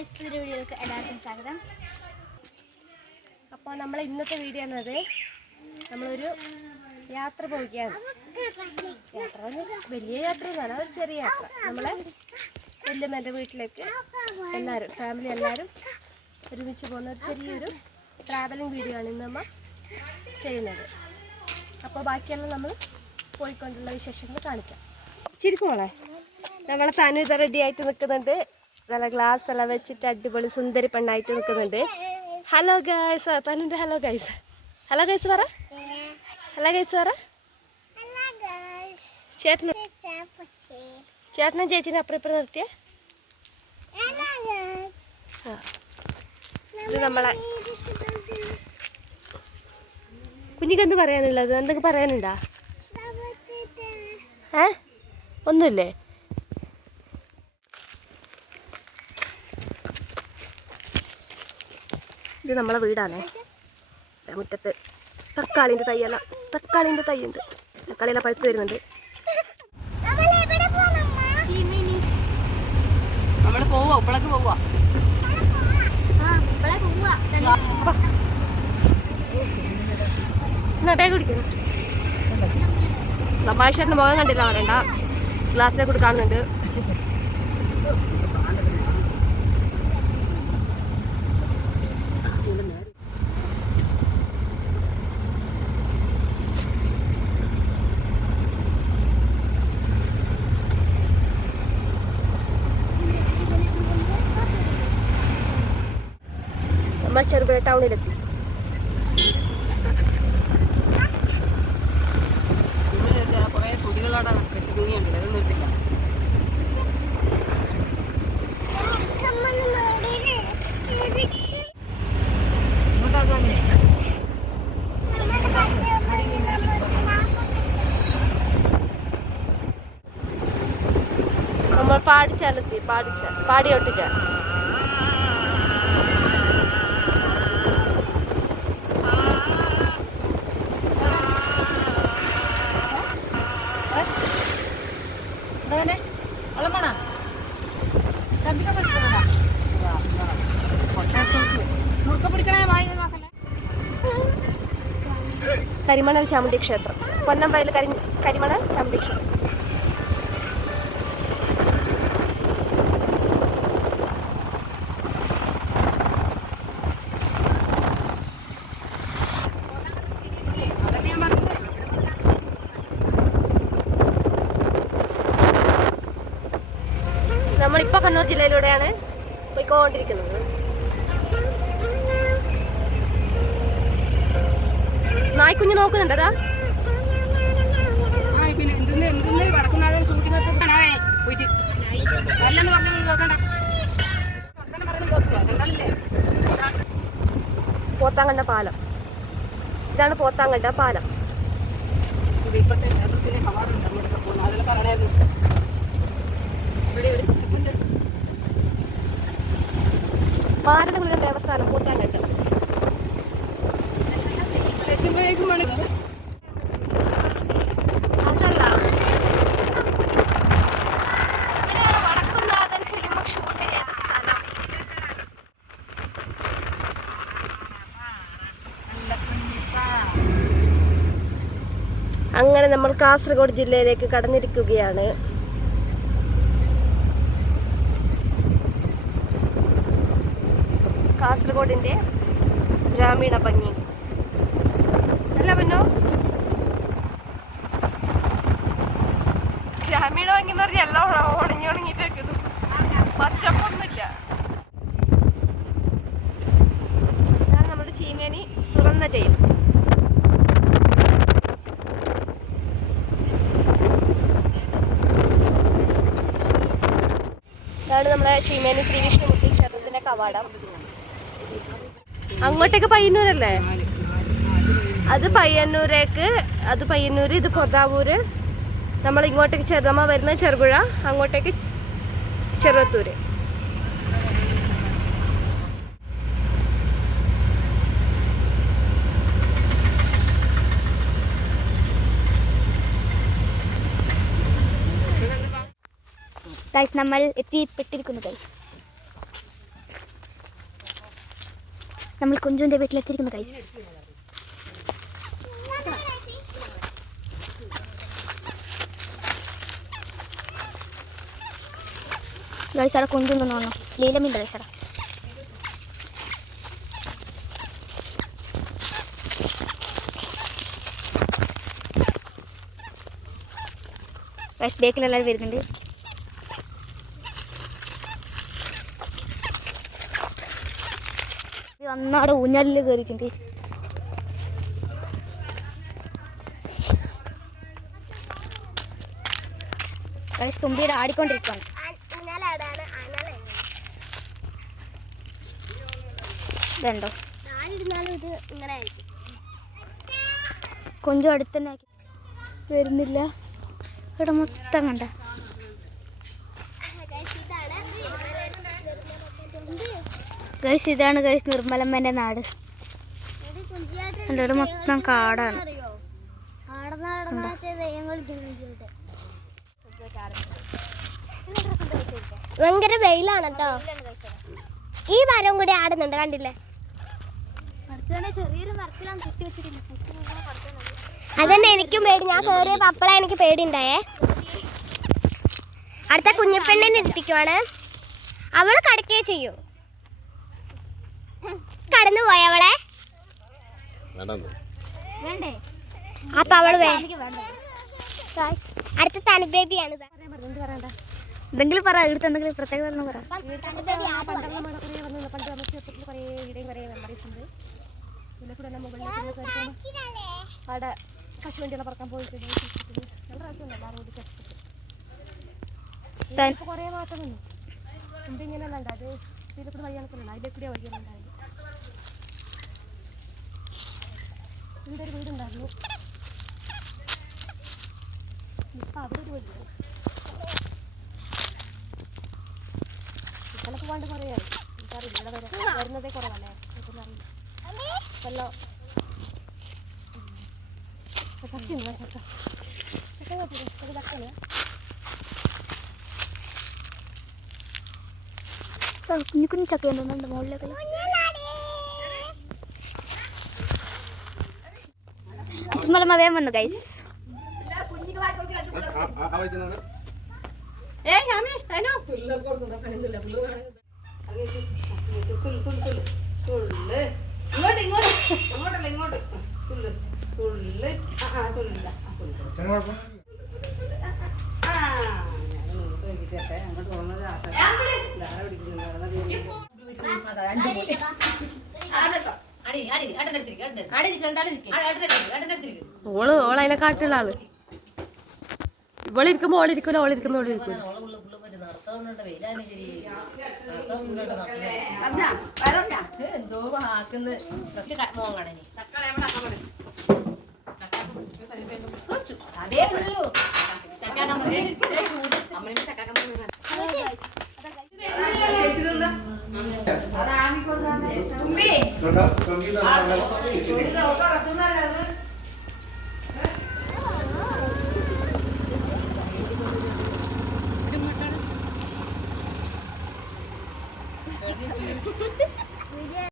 Guys പുതിയ വീഡിയോയിലേക്ക് എല്ലാവർക്കും സ്വാഗതം. അപ്പോൾ നമ്മൾ ഇന്നത്തെ വീഡിയോ എന്നത് നമ്മളൊരു യാത്ര പോവുകയാണ്. യാത്ര വലിയ യാത്ര എന്നാണ് ഒരു ചെറിയ യാത്ര. നമ്മളെ വല്യമ്മേന്റെ വീട്ടിലേക്ക് എല്ലാവരും ഫാമിലി എല്ലാവരും ഒരുമിച്ച് പോകുന്ന ഒരു ചെറിയൊരു ട്രാവലിംഗ് വീഡിയോ ആണ് ഇന്ന് നമ്മൾ ചെയ്യുന്നത്. അപ്പോൾ ബാക്കിയെല്ലാം നമ്മൾ പോയിക്കൊണ്ടുള്ള വിശേഷങ്ങൾ കാണിക്കാം. ശരിക്കും മോളെ നമ്മളെ തനു ഇത് റെഡി ആയിട്ട് നിൽക്കുന്നുണ്ട്. നല്ല ഗ്ലാസ് എല്ലാം വെച്ചിട്ട് അടിപൊളി സുന്ദരി പെണ്ണായിട്ട് നിൽക്കുന്നുണ്ട്. ഹലോ ഗൈസ് തനുന്റെ ഹലോ ഗൈസ് ഹലോ ഗൈസ് പറ. ഹലോ ഗൈസ് പറ. ചേട്ടനും ചേട്ടനും ചേച്ചിനെ അപ്പുറം ഇപ്പുറം നിർത്തിയ. ഇത് നമ്മളെ കുഞ്ഞിക്ക് എന്ത് പറയാനുള്ളത്? എന്തൊക്കെ പറയാനുണ്ടാ? ഏ? ഒന്നുമില്ലേ? ഇത് നമ്മളെ വീടാണേ. മുറ്റത്ത് തക്കാളിന്റെ തയ്യല്ല തക്കാളിന്റെ തയ്യുണ്ട് തക്കാളിയെല്ലാം പഴുത്ത് വരുന്നുണ്ട്. പോവാ പോവാ കുടിക്കണം. തമാശേട്ടന്റെ മുഖം കണ്ടില്ല പറയണ്ട ഗ്ലാസ്സിലെ കൂടി കാണുന്നുണ്ട് നമ്മൾ ചെറുപുഴ ടൗണിലെത്തി. കൊറേ തുണികളോടെ കെട്ടി അതൊന്നും എടുത്തില്ല ഇങ്ങോട്ടാക്കാന്നേ നമ്മൾ പാടിച്ചാലെത്തി പാടിച്ച പാടിയൊട്ടിച്ച. കരിമണൽ ചാമുണ്ടി ക്ഷേത്രം. പൊന്നമ്പയിൽ കരി കരിമണൽ ചാമുണ്ടി ക്ഷേത്രം. കണ്ണൂർ ജില്ലയിലൂടെയാണ് പോയിക്കൊണ്ടിരിക്കുന്നത്. നായ്ക്കുഞ്ഞ് നോക്കുന്നുണ്ടതാ പോത്താങ്കണ്ട പാലം. ഇതാണ് പോത്താങ്കണ്ട പാലം. ഇത് ഫിലിം ദേവസ്ഥാനം സ്ഥലം? അങ്ങനെ നമ്മൾ കാസർഗോഡ് ജില്ലയിലേക്ക് കടന്നിരിക്കുകയാണ്. കാസർഗോഡിന്റെ ഗ്രാമീണ ഭംഗി. അല്ല പിന്നോ ഗ്രാമീണ ഭംഗി എന്ന് പറഞ്ഞാൽ എല്ലാം ഉണങ്ങി ഉണങ്ങിയിട്ട് വെക്കുന്നു പച്ചപ്പൊന്നുമില്ല. ഇതാണ് നമ്മുടെ ചീമേനി തുറന്ന ചെയ്യും ഇതാണ് നമ്മുടെ ചീമേനി ശ്രീകൃഷ്ണമൂർത്തി ക്ഷേത്രത്തിന്റെ കവാടം. അങ്ങോട്ടേക്ക് പയ്യന്നൂരല്ലേ? അത് പയ്യന്നൂരേക്ക് അത് പയ്യന്നൂർ ഇത് പൊതാവൂര് നമ്മൾ ഇങ്ങോട്ടേക്ക് ചെറുതമ്മ വരുന്നത് ചെറുപുഴ അങ്ങോട്ടേക്ക് ചെറുവത്തൂര്. ഗൈസ് നമ്മൾ എത്തിപ്പെട്ടിരിക്കുന്നു ഗൈസ് നമ്മൾ കുഞ്ചുവിന്റെ വീട്ടിലെത്തിയിരിക്കുന്നു കൈസ് ഗൈസ് അവിടെ കുഞ്ചു നിന്ന് വന്നു. ലീലമില്ല ഗൈസ് അവിടെ. ഗൈസ് ബേക്കിൽ എല്ലാവരും വരുന്നുണ്ട്. അന്നാടെ ഊഞ്ഞാലിൽ കയറിയിട്ടുണ്ട് ഗൈസ് തുമ്പിയുടെ ആടിക്കൊണ്ടിരിക്കുകയാണ് ഇതുണ്ടോ കൊഞ്ചും അടുത്തന്നെ വരുന്നില്ല. ഇവിടെ മൊത്തം കണ്ട. ഗൈസ് ഇതാണ് ഗൈസ് നിർമ്മലമ്മന്റെ നാട്. എന്റെ ഇവിടെ മൊത്തം കാടാണ്. ഭയങ്കര വെയിലാണ് കേട്ടോ. ഈ മരം കൂടി ആടുന്നുണ്ട് കണ്ടില്ലേ? അതന്നെ എനിക്കും പേടി. ഞാൻ കയറിയപ്പോ അപ്പളാ എനിക്ക് പേടിണ്ടായേ അടുത്ത കുഞ്ഞിപ്പെണ്ണിനെ ഇരിപ്പിക്കുവാണ്. അവൾ കടക്കേ ചെയ്യൂ. കടന്നു പോയവളെ വേണ്ടേ? അപ്പൊ അവൾ അടുത്ത തണു ബേബിയാണ് എന്തെങ്കിലും പറ ഇവിടുത്തെ എന്തെങ്കിലും പ്രത്യേകത പറ. അവിടെ കശുവണ്ടികളെ പറക്കാൻ പോയിട്ടുണ്ട് നല്ല കുറേ മാസം വന്നു. മുമ്പ് ഇങ്ങനെയല്ല ഉണ്ട് അത് ഇതിലെ കൂടെ വഴി കണക്കുന്നുണ്ട് അതിലെ കൂടെ വഴിയാണ് ഉണ്ടായത്. ഇവിടെ ഒരു വീടുണ്ടായിരുന്നു? ഇപ്പം അവിടെ ഒരു വീടുണ്ട്. ഇപ്പം പോകാണ്ട് കുറേയായി എനിക്കറിയില്ല. ഇവിടെ വരാ വരുന്നതേ കുറവല്ലേ? എനിക്കൊന്നറിയില്ല. വല്ലോ ചക്ക ചക്ക. ചക്കയാണ്. കുഞ്ഞു കുഞ്ഞു ചക്കയുണ്ടോ മുകളിലേക്ക്. ആ ഞാൻ ഇങ്ങോട്ട് നോക്കിയിട്ട് അങ്ങോട്ട് പോകുന്നത് ഓൾ ഓൾ അതിനെ കാട്ടുള്ള ആൾ. ഇവളിരിക്കുമ്പോ ഓളിരിക്കൂല ഓളിരിക്കുന്ന ഓളിരിക്കൂല. എന്തോ ആക്കുന്ന അതേ ഉള്ളൂ. അമ്മ അതാണ് తంగి